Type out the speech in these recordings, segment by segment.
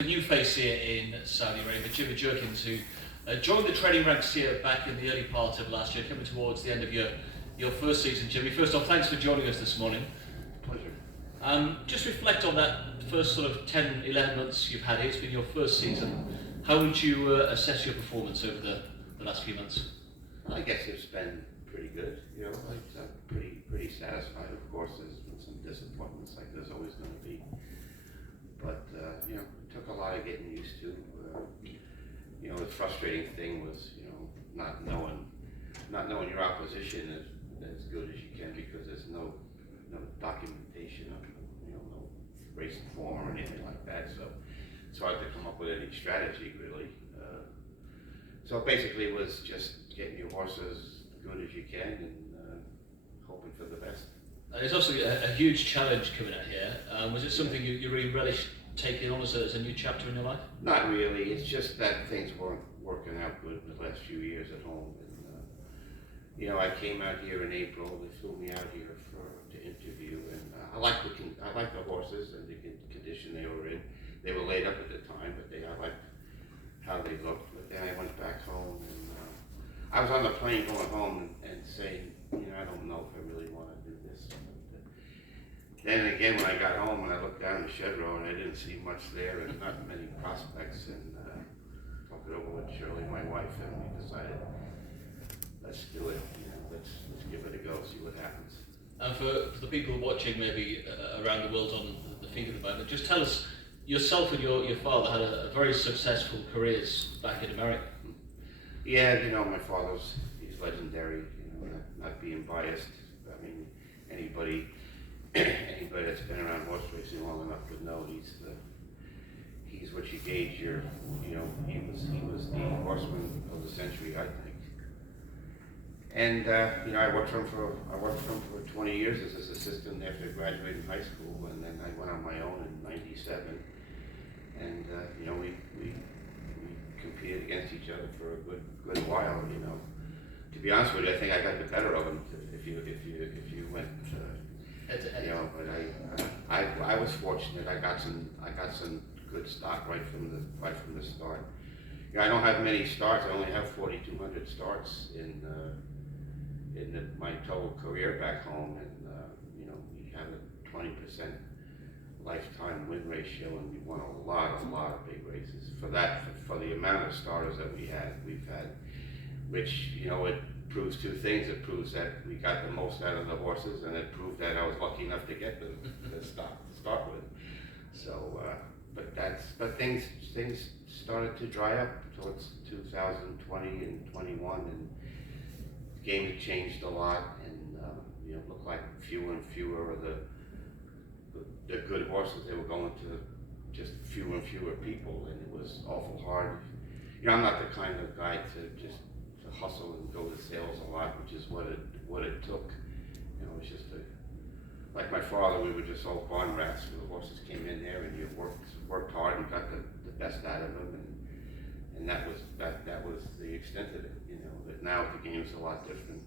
A new face here in Saudi Arabia, Jimmy Jerkins, who joined the training ranks here back in the early part of last year, coming towards the end of your first season. Jimmy, first off, thanks for joining us this morning. Pleasure. Just reflect on that first sort of 10, 11 months you've had here. It's been your first season. How would you assess your performance over the last few months? I guess it's been pretty good. You know, I'm pretty satisfied. Of course, there's been some disappointments, like there's always going to be. But you know, it took a lot of getting used to. You know, the frustrating thing was, you know, not knowing your opposition as good as you can, because there's no documentation of, you know, no racing form or anything like that. So it's hard to come up with any strategy really. So basically, it was just getting your horse as good as you can and hoping for the best. It's also a huge challenge coming out here. Was it something you really relished taking on as a new chapter in your life? Not really. It's just that things weren't working out good in the last few years at home. And you know, I came out here in April. They flew me out here to interview, and I liked the horses and the condition they were in. They were laid up at the time, but I liked how they looked. But then I went back home, and I was on the plane going home and saying, you know, I don't know if I really want to do this. But then again, when I got home and I looked down the shed row and I didn't see much there and not many prospects, and talked it over with Shirley, my wife, and we decided, let's do it. You know, let's give it a go, see what happens. And for the people watching maybe around the world on the feed at the moment, just tell us, yourself and your father had a very successful careers back in America. Yeah, you know, my he's legendary, you know, not being biased. I mean, anybody that's been around horse racing long enough would know he's what you gauge your, you know, he was the horseman of the century, I think. And you know, I worked for him for 20 years as his assistant after graduating high school, and then I went on my own in '97. And you know, we competed against each other for a good while. You know, to be honest with you, I think I got the better of him. If you went, you know, but I was fortunate. I got some good stock right from the start. You know, I don't have many starts. I only have 4,200 starts in my total career back home, and you know, we have a 20% lifetime win ratio, and we won a lot of big races. For the amount of starters that we've had, which, you know, it proves two things. It proves that we got the most out of the horses, and it proved that I was lucky enough to get the stock to start with. So, but things started to dry up towards 2020 and 21, and the game had changed a lot, and you know, looked like fewer and fewer of the good horses. They were going to just fewer and fewer people, and it was awful hard. You know, I'm not the kind of guy to hustle and go to sales a lot, which is what it took. You know, it's just like my father, we were just all barn rats. The horses came in there, and you worked hard and got the best out of them, and that was the extent of it. You know, but now the game's a lot different.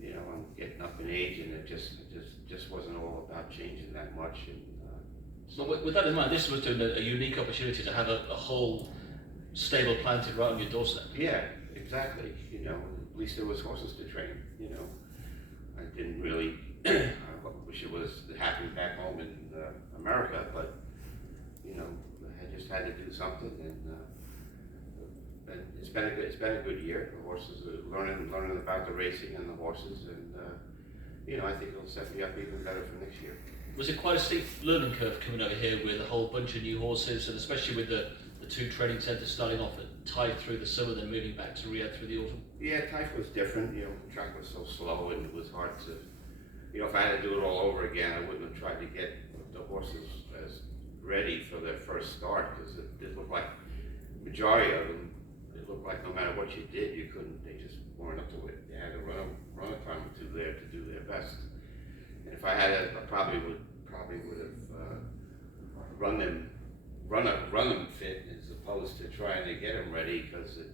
You know, I'm getting up in age, and it just wasn't all about changing that much. And so with that in mind, this was a unique opportunity to have a whole stable planted right on your doorstep. Yeah, exactly. You know, at least there was horses to train. You know, I didn't really wish it was happening back home in America, but you know, I just had to do something, and it's been a good year. The horses are learning about the racing and the horses, and you know, I think it'll set me up even better for next year. Was it quite a steep learning curve coming over here with a whole bunch of new horses, and especially with the two training centres starting off at Taif through the summer, then moving back to Riyadh through the autumn? Yeah, Taif was different. You know, the track was so slow, and it was hard to, you know, if I had to do it all over again, I wouldn't have tried to get the horses as ready for their first start, because it looked like majority of them, it looked like no matter what you did, you couldn't. They just weren't up to it. They had to run a time or two there to do their best. And if I had it, I probably would have run them fit, as opposed to trying to get them ready, because it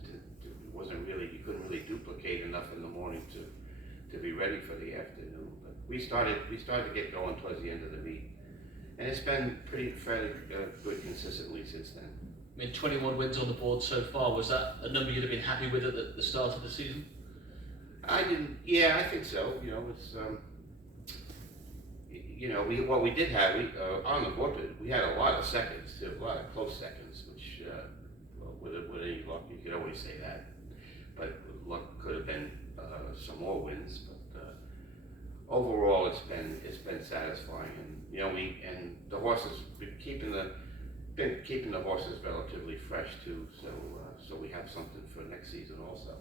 wasn't really, you couldn't really duplicate enough in the morning to be ready for the afternoon. But we started to get going towards the end of the meet, And it's been fairly good consistently since then. I mean, 21 wins on the board so far. Was that a number you'd have been happy with at the start of the season? I didn't. Yeah, I think so. You know, it's what we did have on the board. We had a lot of seconds, too, a lot of close seconds, which well, with any luck, you could always say that. But luck could have been some more wins. But overall, it's been satisfying, and you know, and the horses been keeping the horses relatively fresh too. So we have something for next season also.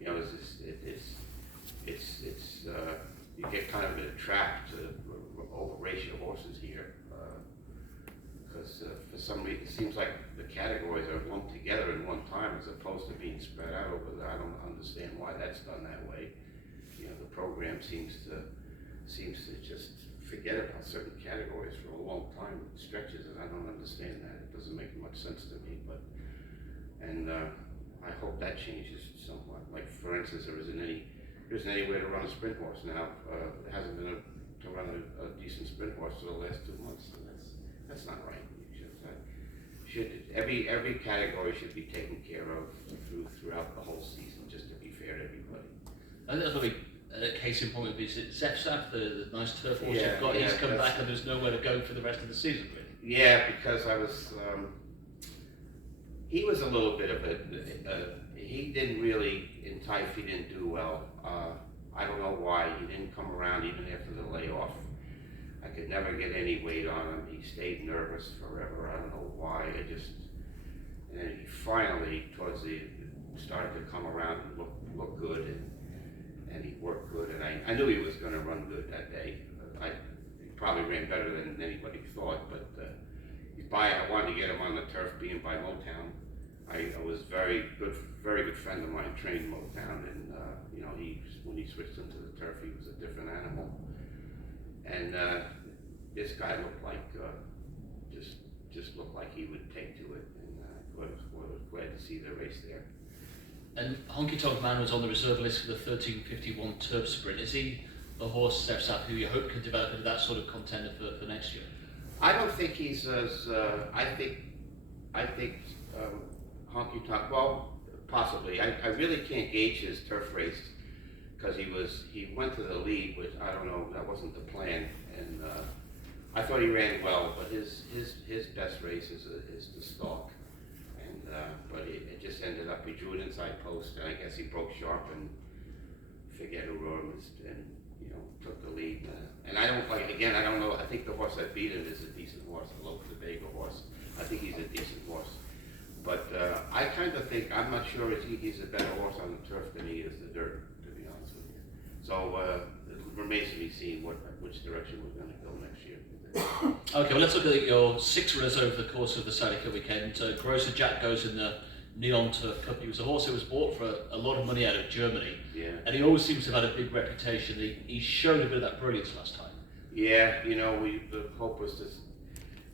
You know, you get kind of in a trap to over-race your horses here, because for some reason it seems like the categories are lumped together in one time as opposed to being spread out over there. I don't understand why that's done that way. You know, the program seems to just forget about certain categories for a long time, stretches, and I don't understand that. It doesn't make much sense to me, I hope that changes somewhat. Like, for instance, there isn't any way to run a sprint horse now. There hasn't been to run a decent sprint horse for the last 2 months, and that's not right. Every category should be taken care of throughout the whole season, just to be fair to everybody. I think that'll be a case in point would be Zepsap, the nice turf horse you've got. He's come back and there's nowhere to go for the rest of the season, really. Yeah, because he was a little bit of he didn't really, in Typh, he didn't do well. I don't know why. He didn't come around even after the layoff. I could never get any weight on him. He stayed nervous forever. I don't know why. And then he finally, towards the, started to come around and look good, and he worked good. And I knew he was going to run good that day. He probably ran better than anybody thought, but I wanted to get him on the turf, being by Motown. I was very good friend of mine, trained Motown, and you know, when he switched into the turf, he was a different animal. And this guy looked like just looked like he would take to it, and was glad to see the race there. And Honky Tonk Man was on the reserve list for the 1351 Turf Sprint. Is he a horse, Zepsap, who you hope can develop into that sort of contender for next year? I don't think he's as. I think Honky Tonk. Well, possibly. I really can't gauge his turf race because he went to the lead, which I don't know. That wasn't the plan, and I thought he ran well, but his best race is the stalk, and but it just ended up he drew an inside post, and I guess he broke sharp and forget who rode him, and you know, took the lead. And I don't know. I think the horse that beat him is a decent horse, a Lope the Vega horse. I think he's a decent horse. But I kind of think, I'm not sure if he's a better horse on the turf than he is the dirt, to be honest with you. So it remains to be seen which direction we're going to go next year. Okay, well, let's look at your 6 runners over the course of the Saturday weekend. Grosser Jack goes in the Neon Turf Cup. He was a horse that was bought for a lot of money out of Germany. Yeah. And he always seems to have had a big reputation. He showed a bit of that brilliance last time. Yeah, you know, the hope was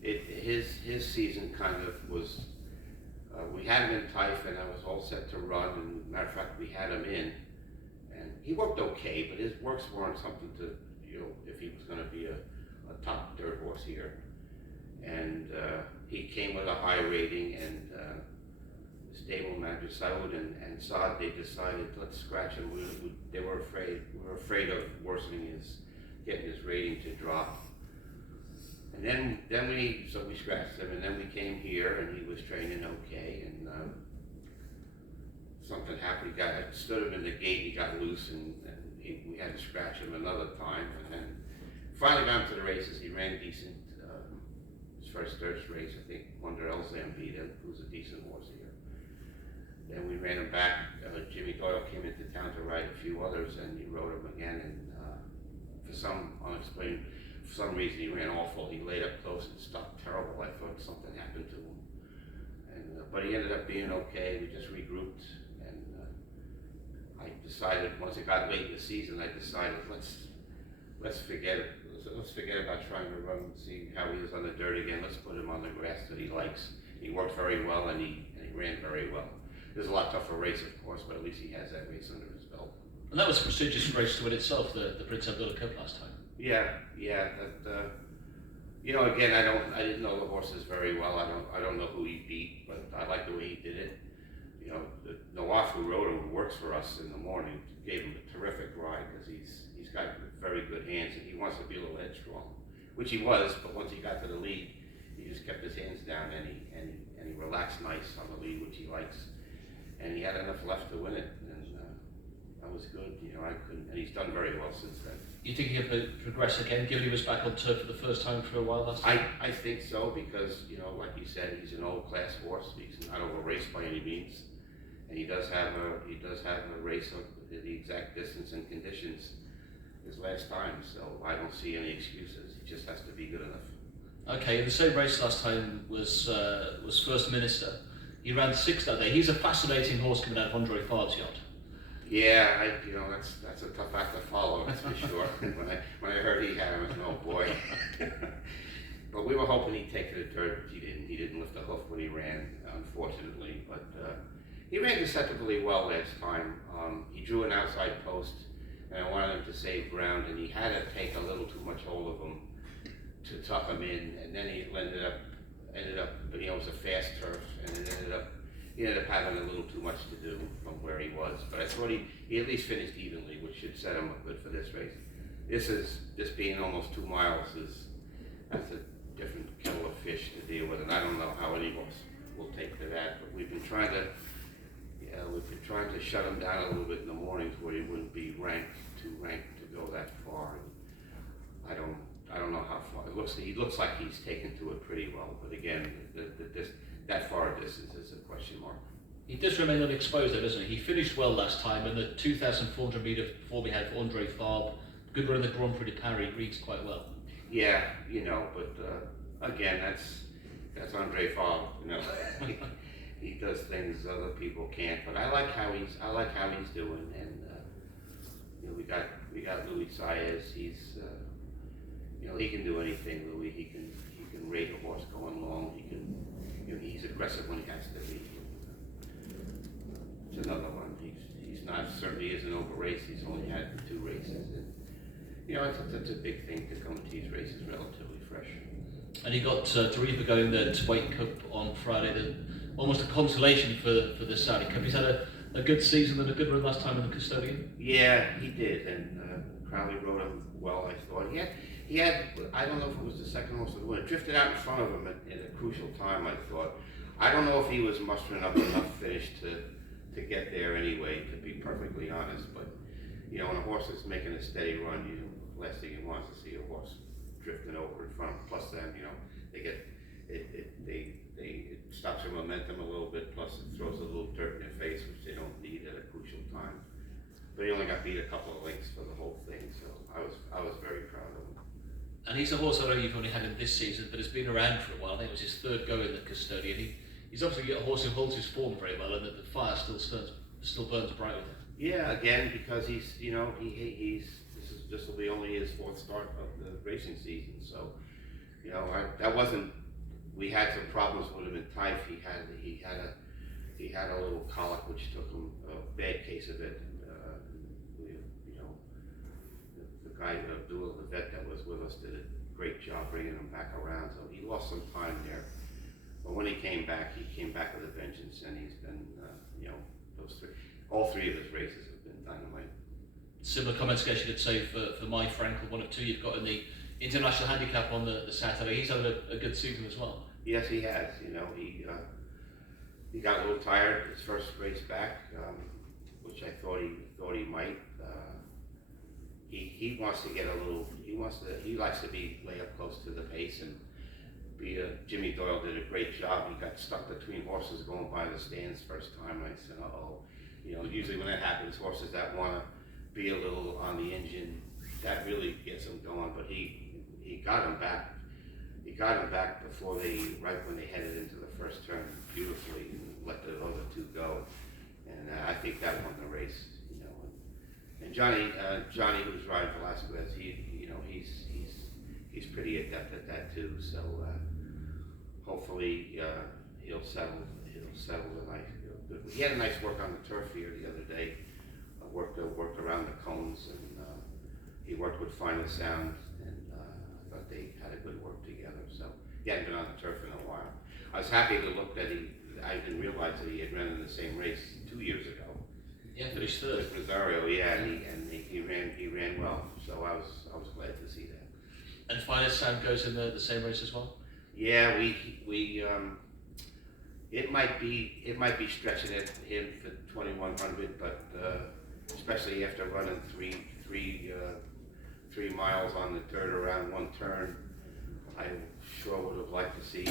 his season kind of was, we had him in Typh, and I was all set to run, and matter of fact, we had him in, and he worked okay, but his works weren't something to, you know, if he was going to be a top dirt horse here. And he came with a high rating, and stable manager Saud and Saad, they decided, let's scratch him. We were afraid of getting his rating to drop. And then we scratched him, and then we came here, and he was training okay, and something happened. I stood him in the gate, he got loose, and we had to scratch him another time, and then finally got him to the races. He ran decent. His first race, I think, Wonder Elzam beat him, who's a decent horse here. Then we ran him back. Jimmy Doyle came into town to ride a few others, and he rode him again, and for some reason he ran awful. He laid up close and stopped terrible. I thought something happened to him, but he ended up being okay. We just regrouped, and I decided once it got late in the season, let's forget it. Let's forget about trying to run and see how he is on the dirt again. Let's put him on the grass that he likes. He worked very well, and he ran very well. There's a lot tougher race, of course, but at least he has that race under his belt. And that was a prestigious race to win itself, the Prince Abdullah Cup last time. Yeah, You know, again, I didn't know the horses very well. I don't know who he beat, but I like the way he did it. You know, Nawaf, who rode him, who works for us in the morning, gave him a terrific ride because he's got very good hands and he wants to be a little headstrong, which he was. But once he got to the lead, he just kept his hands down and he relaxed nice on the lead, which he likes, and he had enough left to win it, and that was good. You know, and he's done very well since then. You think he'll progress again, given he was back on turf for the first time for a while last time? I think so, because, you know, like you said, he's an old class horse. He's not over-raced by any means, and he does have a race of the exact distance and conditions his last time. So I don't see any excuses. He just has to be good enough. Okay, the same race last time was First Minister. He ran 6th that day. He's a fascinating horse coming out of Andre Favre's yacht. Yeah, you know, that's a tough act to follow, that's for sure. when I heard he had him, I said, oh boy. But we were hoping he'd take to the dirt, but he didn't. He didn't lift a hoof when he ran, unfortunately. But he ran deceptively well last time. He drew an outside post, and I wanted him to save ground, and he had to take a little too much hold of him to tuck him in, and then he ended up, but you know, it was a fast turf, and it he ended up having a little too much to do from where he was. But I thought he at least finished evenly, which should set him up good for this race. This being almost 2 miles that's a different kettle of fish to deal with, and I don't know how any horse will take to that. But we've been trying to shut him down a little bit in the mornings where he wouldn't be too ranked to go that far. And I don't know how far. He looks like he's taken to it pretty well, but again, that far a distance is a question mark. He does remain unexposed though, doesn't he? He finished well last time, and the 2,400 metre form he had for Andre Favre, good run in the Grand Prix de Paris, reads quite well. Yeah, you know, but again, that's Andre Favre. You know, he does things other people can't. But I like how he's doing, and you know, we got Louis Saez. He's you know, he can do anything. Louis, he can rate a horse going long. He can. You know, he's aggressive when he has to be. It's another one. He's not, certainly isn't over-raced. He's only had 2 races. And, you know, it's a big thing to come to these races relatively fresh. And he got Tarifa going the Twayne Cup on Friday. Almost a consolation for the Saudi Cup. He's had a good season and a good run last time in the Custodian. Yeah, he did. And Crowley rode him well, I thought. He had, I don't know if it was the second horse of the win. It drifted out in front of him at a crucial time, I thought. I don't know if he was mustering up enough finish to get there anyway, to be perfectly honest. But, you know, when a horse is making a steady run, the last thing you want is to see a horse drifting over in front of him. Plus then, you know, they get, it stops their momentum a little bit, plus it throws a little dirt in their face, which they don't need at a crucial time. But he only got beat a couple of lengths for the whole thing, so I was very proud of him. And he's a horse I know you've only had him this season, but has been around for a while. I think it was his 3rd go in the Custodian. He's obviously a horse who holds his form very well, and that the fire still burns bright with him. Yeah, again, because he's, you know, this will be only his 4th start of the racing season. So, you know, we had some problems with him in Taif. He had a little colic, which took him a bad case of it. You know, the guy, Abdullah, the vet that was with us, did a great job bringing him back around. So he lost some time there. But when he came back with a vengeance, and he's been, you know, all 3 of his races have been dynamite. Similar comments, I guess you could say, for my Frankel, 1 of 2 you've got in the international handicap on the Saturday. He's having a good season as well. Yes, he has. You know, he got a little tired his first race back, which I thought he might. He wants to get a little. He likes to lay up close to the pace and be. Jimmy Doyle did a great job. He got stuck between horses going by the stands first time. I said, uh-oh. You know, usually when that happens, horses that want to be a little on the engine, that really gets them going. But he got him back. He got him back right when they headed into the first turn beautifully, and let the other 2 go. And I think that won the race. You know, and Johnny, who's riding Velasquez, you know, he's pretty adept at that too. So hopefully he'll settle the nice. He had a nice work on the turf here the other day. Worked around the cones, and he worked with Final Sound, and I thought they had a good work together. he hadn't been on the turf in a while. I was happy to look that I didn't realize that he had run in the same race 2 years ago. Yeah, finished third. With Rosario, yeah, and he ran well. So I was glad to see that. And Finest Sam goes in the same race as well. Yeah, we it might be stretching it him for 2100, but especially after running three miles on the dirt around one turn, I sure would have liked to see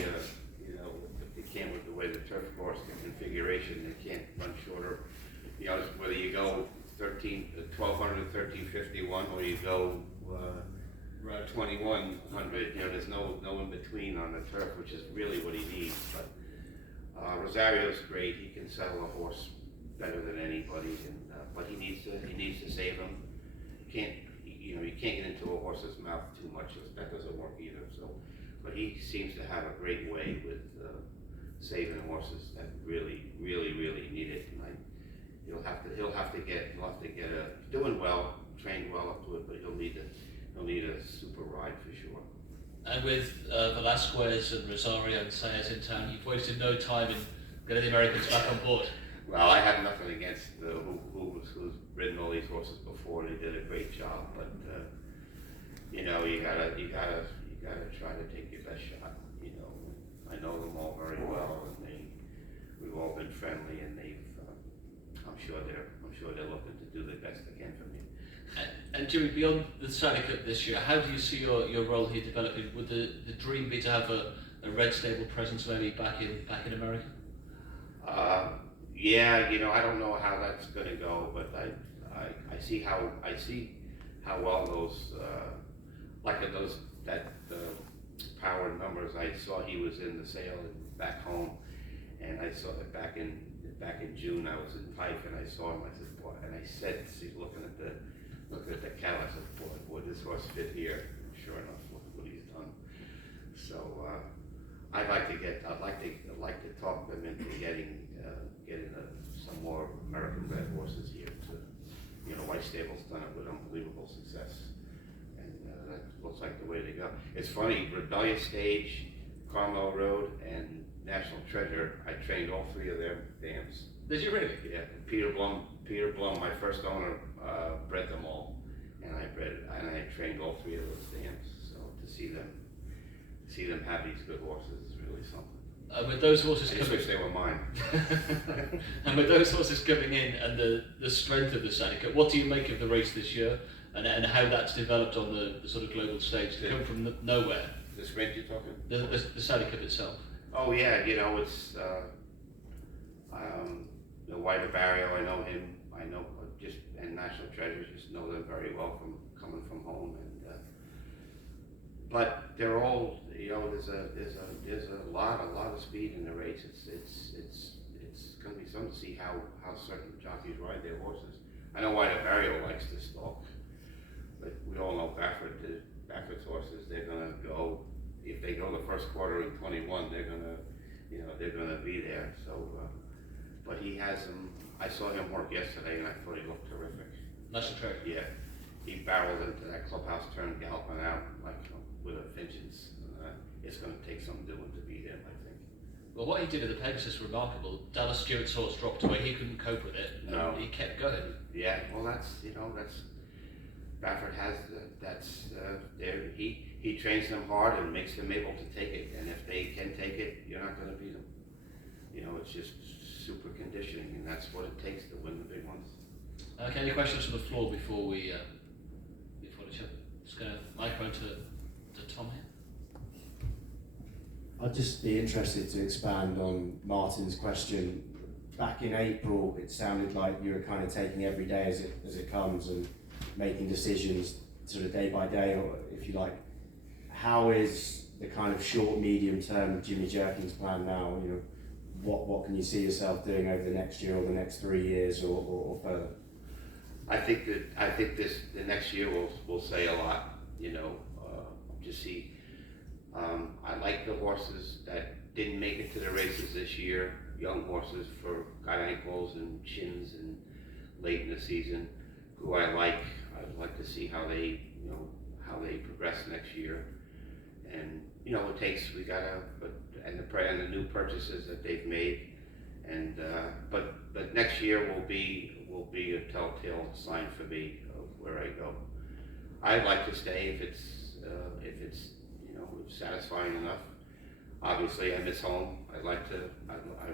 you know, if they can't with the way the turf course, the configuration, they can't run shorter. You know, whether you go 1200, 1351, or you go 2100, you know, there's no in between on the turf, which is really what he needs. But Rosario's great. He can settle a horse better than anybody, and but he needs to save him. You can't get into a horse's mouth too much. That doesn't work either. So, but he seems to have a great way with saving horses that really need it. And he'll have to get doing well, trained well up to it, but he'll need a super ride for sure. And with Velasquez and Rosario and Sayers in town, you've wasted no time in getting the Americans back on board. Well, I have nothing against who's ridden all these horses before. They did a great job, but you know, you gotta try to take your best shot. You know, I know them all very well, and we've all been friendly, and I'm sure they're looking to do the best they can for me. And Jimmy, beyond the Saudi Cup this year, how do you see your role here developing? Would the dream be to have a red stable presence maybe back in America? Yeah, you know, I don't know how that's going to go, but I see how well those power numbers. I saw he was in the sale back home, and I saw it back in June. I was in Fife, and I saw him. I said, boy, and I said, looking at the cow, I said, boy, would this horse fit here? And sure enough, look what he's done. So I'd like to talk them into getting some more American bred horses here. You know, White Stable's done it with unbelievable success, and that looks like the way to go. It's funny, Rebellious Stage, Carmel Road, and National Treasure. I trained all three of their dams. Did you really? Yeah, Peter Blum, my first owner, bred them all, and I trained all three of those dams. So to see them have these good horses is really something. With those horses I just wish they were mine. And with those horses coming in and the strength of the Saudi Cup, what do you make of the race this year, and how that's developed on the sort of global stage to come from nowhere? The sprint you're talking? The Saudi Cup itself. Oh yeah, you know, it's the White Barrio. I know him. I know and National Treasure, just know them very well from coming from home. And but they're all, you know, there's a lot of speed in the race. It's going to be something to see how certain jockeys ride their horses. I know White Barrio likes to stalk, but we all know Baffert's horses. They're going to go. If they go the first quarter in 21, they're gonna be there. So, but he has them. I saw him work yesterday, and I thought he looked terrific. National Treasure. Yeah, he barreled into that clubhouse turn, galloping out like with a vengeance. It's gonna take some doing to beat him, I think. Well, what he did at the Pegasus was remarkable. Dallas Stewart's horse dropped away. He couldn't cope with it. No, he kept going. Yeah, well, that's Baffert has he trains them hard and makes them able to take it, and if they can take it, you're not going to beat them. You know, it's just super conditioning, and that's what it takes to win the big ones. Okay, any questions from the floor before we just going to microphone to Tom here? I'd just be interested to expand on Martin's question. Back in April, it sounded like you were kind of taking every day as it comes and making decisions sort of day by day, or if you like. How is the kind of short, medium term Jimmy Jerkins plan now? You know, what can you see yourself doing over the next year or the next 3 years or further? I think the next year will say a lot. You know, just see. I like the horses that didn't make it to the races this year. Young horses got ankles and shins and late in the season. Who I like. I'd like to see how they progress next year. And you know, it takes, we gotta, and the new purchases that they've made, and, but next year will be a telltale sign for me of where I go. I'd like to stay if it's, you know, satisfying enough. Obviously, I miss home. I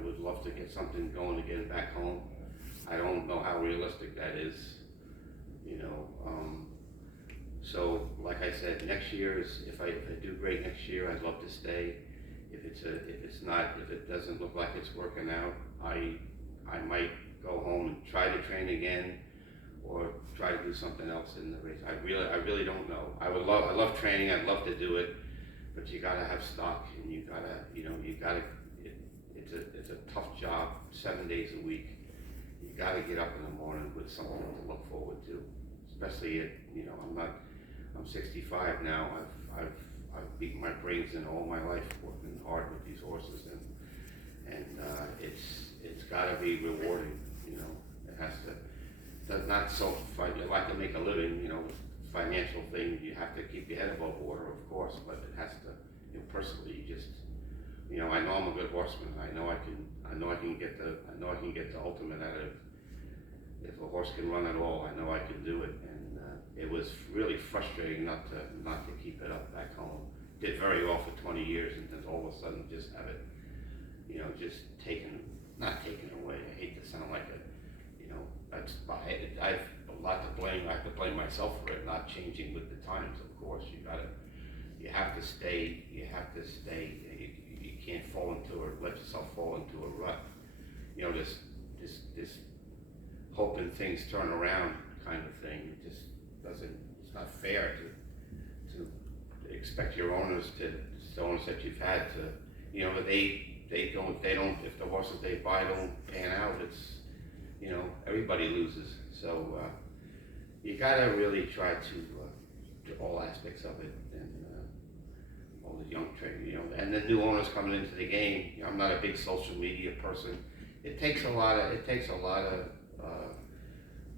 would love to get something going again back home. I don't know how realistic that is, you know. So, like I said, next year is, if I do great next year, I'd love to stay. If it doesn't look like it's working out, I might go home and try to train again, or try to do something else in the race. I really don't know. I love training. I'd love to do it, but you gotta have stock, and you gotta. It's a tough job, 7 days a week. You gotta get up in the morning with something to look forward to, especially at, you know, I'm 65 now. I've beaten my brains in all my life working hard with these horses, and it's gotta be rewarding, you know. It has to. Not so fun. You like to make a living, you know, financial thing. You have to keep your head above water, of course, but it has to, you know, personally, you just, you know, I know I'm a good horseman. I know I can get the ultimate out of. If a horse can run at all, I know I can do it. And it was really frustrating not to keep it up back home. Did very well for 20 years, and then all of a sudden just have it, you know, just not taken away. I hate to sound like a, you know, I've a lot to blame. I have to blame myself for it not changing with the times. Of course, you have to stay. You can't fall into or let yourself fall into a rut. You know, this hoping things turn around kind of thing. It just doesn't. It's not fair to expect your owners the owners that you've had to, you know, they don't. If the horses they buy don't pan out, it's, you know, everybody loses. So you gotta really try to do all aspects of it, and all the young training, you know, and the new owners coming into the game. You know, I'm not a big social media person. It takes a lot of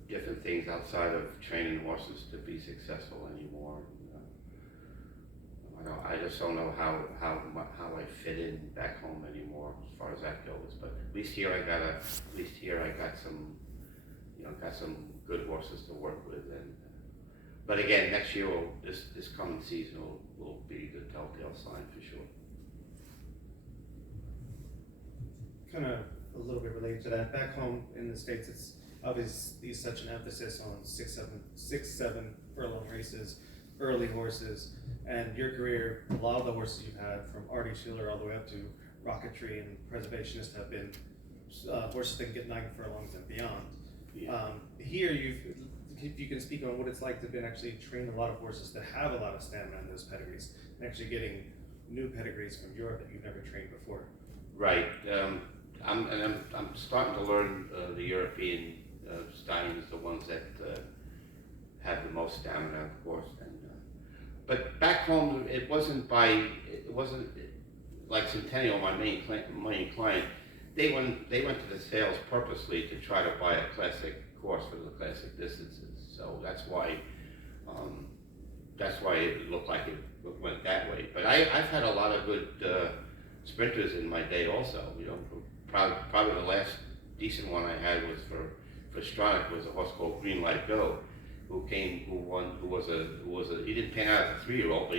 different things outside of training horses to be successful anymore. I just don't know how I fit in back home anymore as far as that goes. But at least here I got some, you know, good horses to work with. And but again, next year this coming season will be the telltale sign for sure. Kind of a little bit related to that. Back home in the States, it's obviously such an emphasis on 6-7 furlong races, early horses. And your career, a lot of the horses you've had, from Artie Schiller all the way up to Rocketry and Preservationist, have been horses that can get 9 furlongs and beyond. Yeah. Here, if you can speak on what it's like to have been actually train a lot of horses that have a lot of stamina in those pedigrees, and actually getting new pedigrees from Europe that you've never trained before. Right. I'm starting to learn the European stallions, the ones that have the most stamina, of course. And but back home, it wasn't like Centennial, my main client. They went to the sales purposely to try to buy a classic horse for the classic distances. So that's why it looked like it went that way. But I've had a lot of good sprinters in my day also. You know, probably the last decent one I had was for Stronach, was a horse called Green Light Go, he didn't pan out as a 3-year-old, but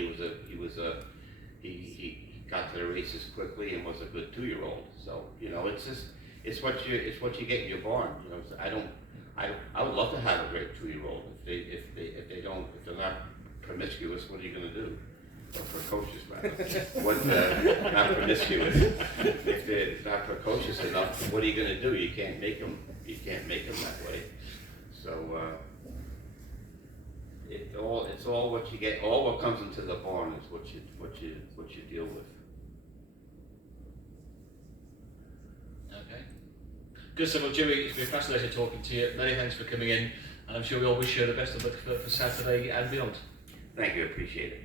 he got to the races quickly and was a good 2-year-old. So, you know, it's what you get in your barn. You know, I would love to have a great 2-year-old. If they're not promiscuous, what are you going to do? Or precocious, rather. Not promiscuous. If they're not precocious enough, what are you going to do? You can't make them that way. So it's all what you get. All what comes into the barn is what you deal with. Okay. Good stuff. Well, Jimmy, it's been fascinating talking to you. Many thanks for coming in, and I'm sure we all wish you the best of luck for Saturday and beyond. Thank you. Appreciate it.